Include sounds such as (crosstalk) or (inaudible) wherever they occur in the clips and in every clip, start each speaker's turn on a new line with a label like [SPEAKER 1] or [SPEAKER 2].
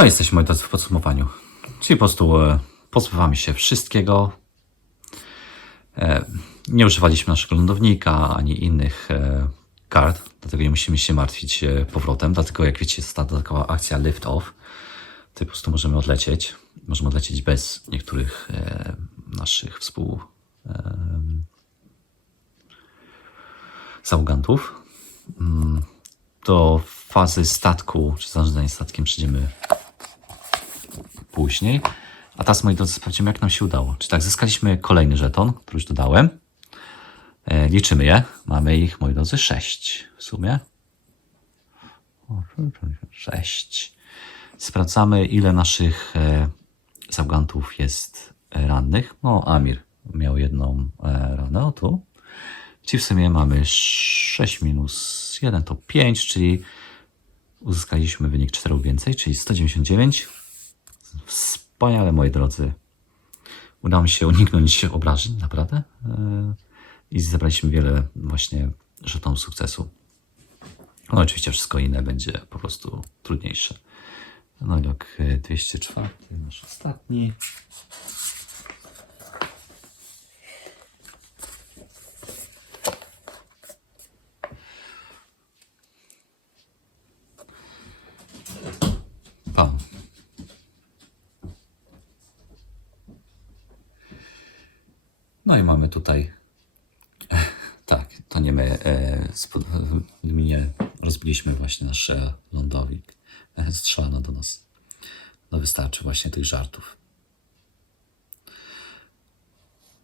[SPEAKER 1] No jesteśmy moi drodzy w podsumowaniu. Czyli po prostu e, pozbywamy się wszystkiego. E, nie używaliśmy naszego lądownika ani innych e, kart, dlatego nie musimy się martwić e, powrotem. Dlatego jak wiecie jest ta dodatkowa akcja Lift Off. To po prostu możemy odlecieć. Możemy odlecieć bez niektórych e, naszych współ e, załogantów. Mm, Do fazy statku, czy zarządzania statkiem przyjdziemy później. A teraz, moi drodzy, sprawdzimy, jak nam się udało. Czy tak, zyskaliśmy kolejny żeton, który już dodałem. E, liczymy je. Mamy ich, moi drodzy, sześć w sumie. Sześć. Sprawdzamy, ile naszych e, załogantów jest e, rannych. No, Amir miał jedną e, ranę, o tu. Czyli w sumie mamy 6 minus 1 to 5, czyli uzyskaliśmy wynik 4 więcej, czyli 199. Wspaniale, moi drodzy. Udało mi się uniknąć obrażeń, naprawdę. Yy, I zebraliśmy wiele właśnie żetonów sukcesu. No oczywiście wszystko inne będzie po prostu trudniejsze. No i rok yy, 204, nasz ostatni. No i mamy tutaj. (laughs) Tak, to nie my. E, nie rozbiliśmy właśnie nasz e, lądowik. E, strzelano do nas. No wystarczy właśnie tych żartów.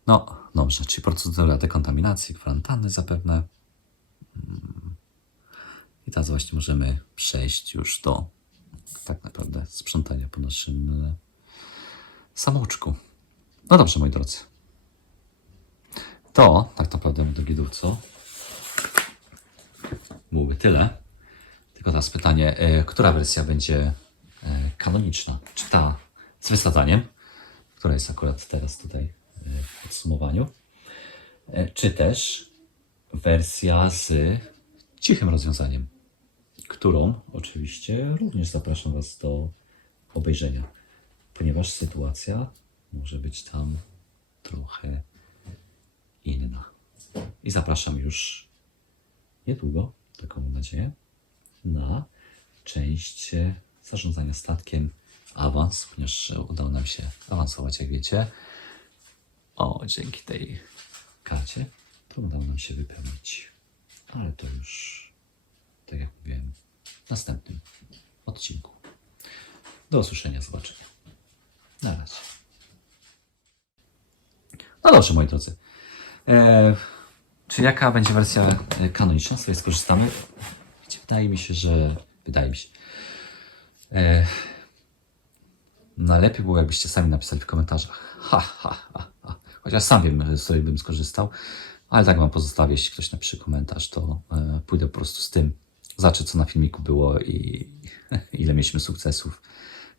[SPEAKER 1] No, dobrze, czyli procedura dekontaminacji, kwarantanny zapewne. Mm. I teraz właśnie możemy przejść już do tak naprawdę sprzątania po naszym samouczku. No dobrze, moi drodzy. To tak naprawdę, drogi dówco, byłoby tyle. Tylko teraz pytanie, e, która wersja będzie e, kanoniczna? Czy ta z wysadzaniem, która jest akurat teraz tutaj e, w podsumowaniu, e, czy też wersja z cichym rozwiązaniem? którą oczywiście również zapraszam Was do obejrzenia, ponieważ sytuacja może być tam trochę inna. I zapraszam już niedługo, taką mam nadzieję, na część zarządzania statkiem awans, ponieważ udało nam się awansować, jak wiecie. O, dzięki tej karcie to udało nam się wypełnić. Ale to już tak jak mówiłem, w następnym odcinku. Do usłyszenia, zobaczenia. Na razie. No dobrze, moi drodzy. E, czy jaka będzie wersja e, kanoniczna? Z której skorzystamy? Wydaje mi się, że... Wydaje mi się. E, najlepiej było, jakbyście sami napisali w komentarzach. Ha, ha, ha, ha. Chociaż sam wiem, z której bym skorzystał. Ale tak wam pozostawię, jeśli ktoś napisze komentarz, to e, pójdę po prostu z tym, zobaczę co na filmiku było i (laughs) ile mieliśmy sukcesów,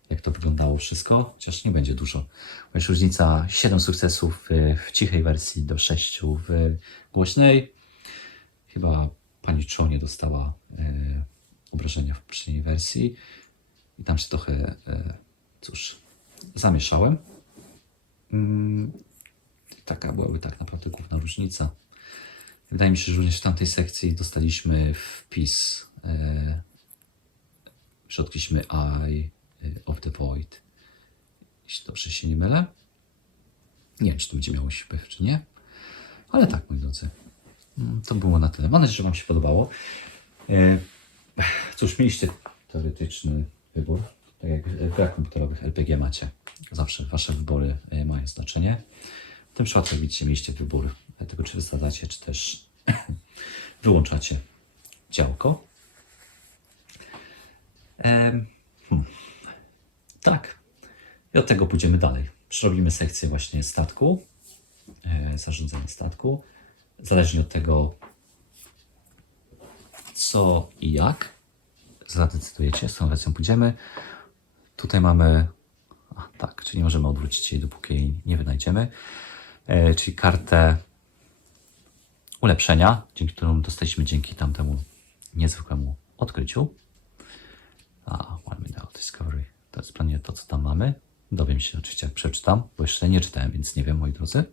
[SPEAKER 1] jak to wyglądało wszystko, chociaż nie będzie dużo. Bo jest różnica 7 sukcesów w, w cichej wersji do 6 w głośnej. Chyba pani Cho nie dostała e, obrażenia w poprzedniej wersji i tam się trochę, e, cóż, zamieszałem. Mm, taka byłaby tak naprawdę główna różnica. Wydaje mi się, że również w tamtej sekcji dostaliśmy wpis, e, odkryliśmy Eye of the Void. Jeśli dobrze się nie mylę. Nie wiem, czy to będzie miało wpływ, czy nie. Ale tak, moi drodzy. Mm, To było na tyle. Mam nadzieję, że Wam się podobało. E, cóż, mieliście teoretyczny wybór. Tak jak w grach komputerowych LPG macie. Zawsze Wasze wybory e, mają znaczenie. W tym przypadku, jak widzicie, mieliście wybór tego, czy wysadzacie, czy też (clears throat) wyłączacie działko. Em, hmm. Tak. I od tego pójdziemy dalej. Przerobimy sekcję właśnie statku, e, zarządzania statku. Zależnie od tego, co i jak, zadecydujecie, z tą wersją pójdziemy. Tutaj mamy, a, tak, czyli możemy odwrócić jej, dopóki jej nie wynajdziemy. E, czyli kartę ulepszenia, dzięki któremu dostaliśmy dzięki tamtemu niezwykłemu odkryciu. A, one minute discovery. That's mamy. Dowiem się oczywiście, jak przeczytam, bo jeszcze nie czytałem, więc nie wiem, moi drodzy.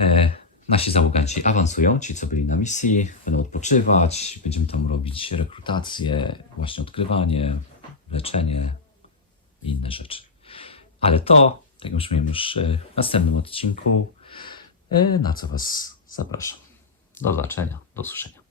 [SPEAKER 1] E, nasi załoganci awansują, ci co byli na misji, będą odpoczywać, będziemy tam robić rekrutację, właśnie odkrywanie, leczenie i inne rzeczy. Ale to, tego już miałem już e, w następnym odcinku, e, na co Was zapraszam. Do zobaczenia, do usłyszenia.